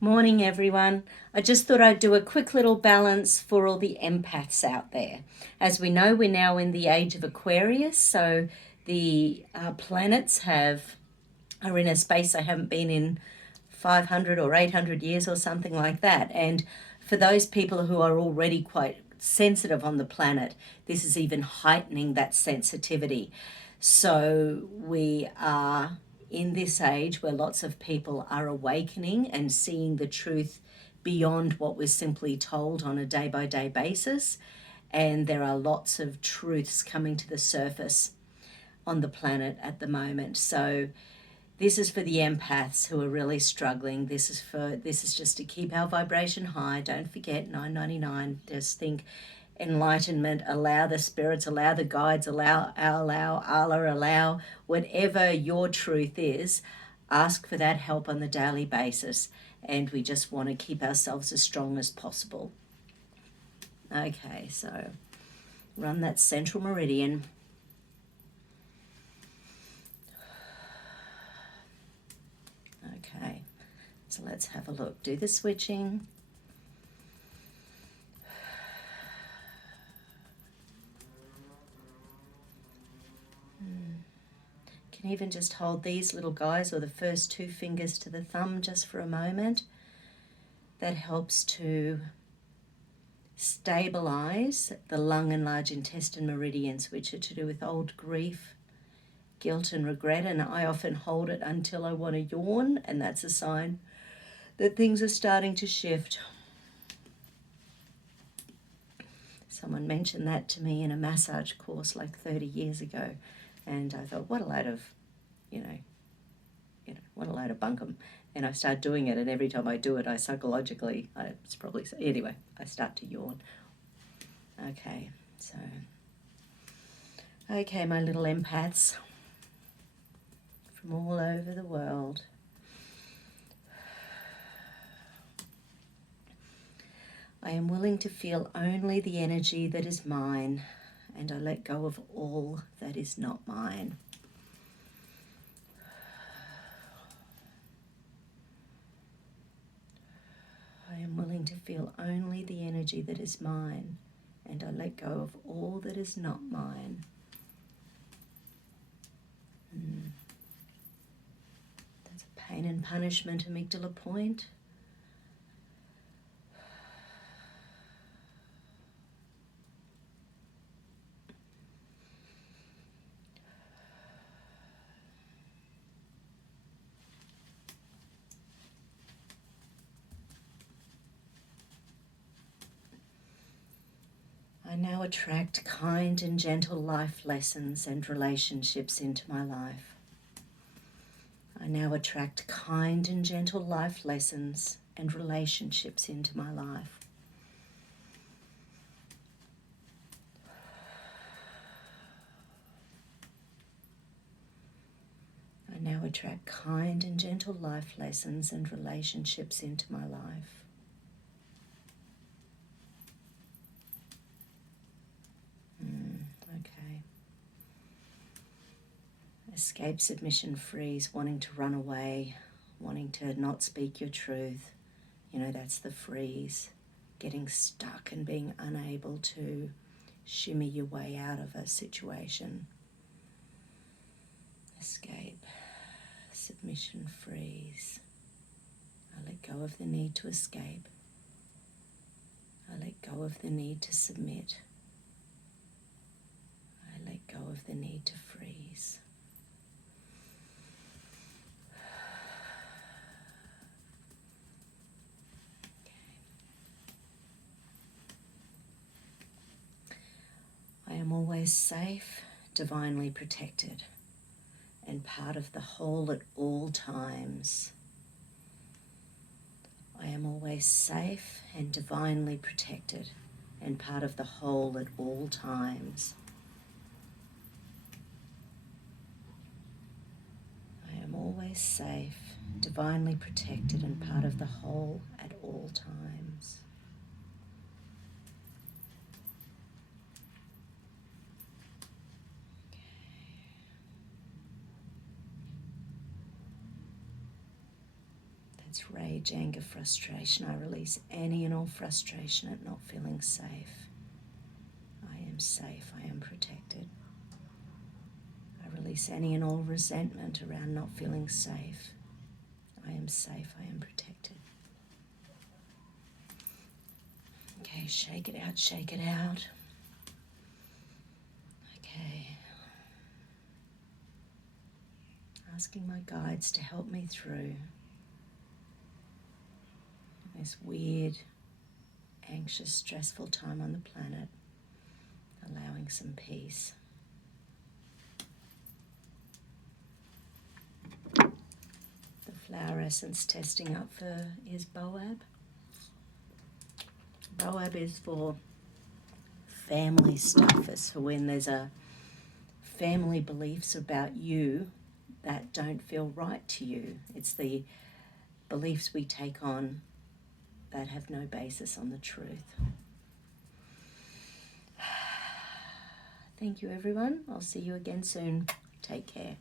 Morning, everyone. I just thought I'd do a quick little balance for all the empaths out there. As we know, we're now in the age of Aquarius, so the planets are in a space they haven't been in 500 or 800 years or something like that. And for those people who are already quite sensitive on the planet, this is even heightening that sensitivity. So we are in this age where lots of people are awakening and seeing the truth beyond what we're simply told on a day by day basis. And there are lots of truths coming to the surface on the planet at the moment. So this is for the empaths who are really struggling. This is just to keep our vibration high. Don't forget 999. Just think enlightenment, allow the spirits, allow the guides, allow Allah, allow whatever your truth is. Ask for that help on the daily basis, and we just want to keep ourselves as strong as possible. Okay, so run that central meridian. Okay, so let's have a look. Do the switching. Can even just hold these little guys or the first two fingers to the thumb just for a moment. That helps to stabilize the lung and large intestine meridians, which are to do with old grief, guilt and regret. And I often hold it until I want to yawn, and that's a sign that things are starting to shift. Someone mentioned that to me in a massage course like 30 years ago, and I thought, what a load of, what a load of bunkum. And I start doing it, and every time I do it, I psychologically, it's probably, anyway, I start to yawn. Okay, so, okay, my little empaths from all over the world. I am willing to feel only the energy that is mine, and I let go of all that is not mine. I am willing to feel only the energy that is mine, and I let go of all that is not mine. That's a pain and punishment amygdala point. I now attract kind and gentle life lessons and relationships into my life. I now attract kind and gentle life lessons and relationships into my life. I now attract kind and gentle life lessons and relationships into my life. Okay. Escape, submission, freeze, wanting to run away, wanting to not speak your truth. That's the freeze. Getting stuck and being unable to shimmy your way out of a situation. Escape, submission, freeze. I let go of the need to escape. I let go of the need to submit. I let go of the need to freeze. I am always safe, divinely protected, and part of the whole at all times. I am always safe and divinely protected, and part of the whole at all times. I am always safe, divinely protected, and part of the whole at all times. It's rage, anger, frustration. I release any and all frustration at not feeling safe. I am safe. I am protected. I release any and all resentment around not feeling safe. I am safe. I am protected. Okay, shake it out, shake it out. Okay. Asking my guides to help me through this weird, anxious, stressful time on the planet, allowing some peace. The flower essence testing up for is Boab. Boab is for family stuff. It's for when there's a family beliefs about you that don't feel right to you. It's the beliefs we take on that have no basis on the truth. Thank you, everyone. I'll see you again soon. Take care.